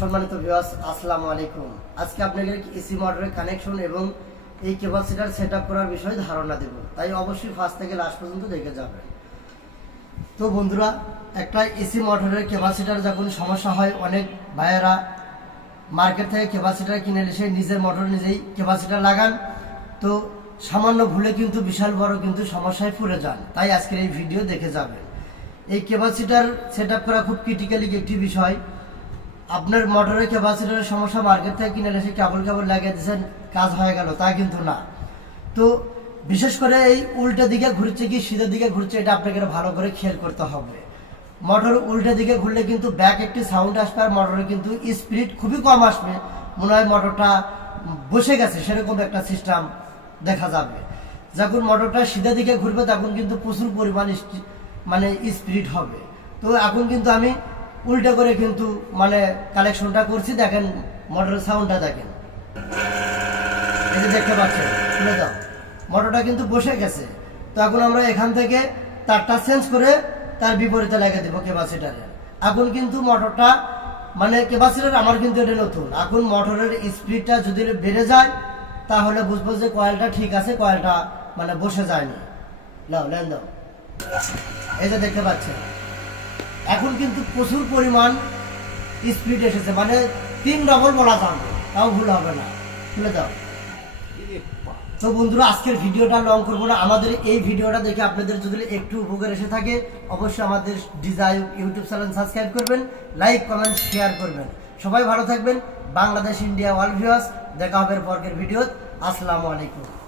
সম্মানিত ভিউয়ার্স আসসালামু আলাইকুম। আজকে আপনাদের এসি মোটরের কানেকশন এবং এই ক্যাপাসিটার সেট করার বিষয়ে ধারণা দেব। তাই অবশ্যই ফার্স্ট থেকে লাস্ট পর্যন্ত দেখে যাবেন। তো বন্ধুরা, একটা এসি মোটরের ক্যাপাসিটার যখন সমস্যা হয়, অনেক ভাইয়েরা মার্কেট থেকে ক্যাপাসিটার কিনে এসে নিজের মোটর নিজেই ক্যাপাসিটার লাগান। তো সামান্য ভুলে কিন্তু, বিশাল বড় কিন্তু সমস্যায় পড়ে যান। তাই আজকের এই ভিডিও দেখে যাবেন। এই ক্যাপাসিটার সেট করা খুব ক্রিটিক্যালি একটি বিষয়। আপনার মোটরের ক্যাপাসিটারের সমস্যা মার্কেট থেকে কিনে এসে কেবল কেবল লাগিয়ে দিয়েছেন, কাজ হয়ে গেল, তা কিন্তু না। তো বিশেষ করে এই উল্টো দিকে ঘুরছে কি সিধের দিকে ঘুরছে, এটা আপনাকে ভালো করে খেয়াল করতে হবে। মোটর উল্টো দিকে ঘুরলে কিন্তু ব্যাক একটি সাউন্ড আসবে আর মোটরে কিন্তু স্পিড খুবই কম আসবে। মনে হয় মোটরটা বসে গেছে, সেরকম একটা সিস্টেম দেখা যাবে। যখন মোটরটা সিধা দিকে ঘুরবে, তখন কিন্তু প্রচুর পরিমাণ মানে স্পিড হবে। তো এখন কিন্তু আমি উল্টো করে কিন্তু মানে কালেকশনটা করছি, দেখেন মোটরের সাউন্ডটা দেখেন। এই যে দেখতে পাচ্ছেন, খুলে দাও। মোটরটা কিন্তু বসে গেছে। তো এখন আমরা এখান থেকে তারটা চেঞ্জ করে তার বিপরীতে লাগিয়ে দেবো ক্যাপাসিটারে এখন কিন্তু মোটরটা মানে ক্যাপাসিটার আমার কিন্তু এটা নতুন। এখন মোটরের স্পিডটা যদি বেড়ে যায়, তাহলে বুঝব যে কয়েলটা ঠিক আছে কয়েলটা মানে বসে যায়নি। নাও লেন দাও। এই যে দেখতে পাচ্ছেন। এখন কিন্তু প্রচুর পরিমাণ স্পিড এসেছে মানে তিন ডবল বলা যাবে তাও ভুল হবে না। তুলে দাও। তো বন্ধুরা আজকের ভিডিওটা লং করব না। আমাদের এই ভিডিওটা দেখে আপনাদের যদি একটু উপকার এসে থাকে অবশ্যই আমাদের ডিজাইন ইউটিউব চ্যানেল সাবস্ক্রাইব করবেন লাইক কমেন্ট শেয়ার করবেন। সবাই ভালো থাকবেন। বাংলাদেশ ইন্ডিয়া ওয়ার্ল্ড ভিউয়ার্স দেখা হবে পরের ভিডিও আসসালামু আলাইকুম।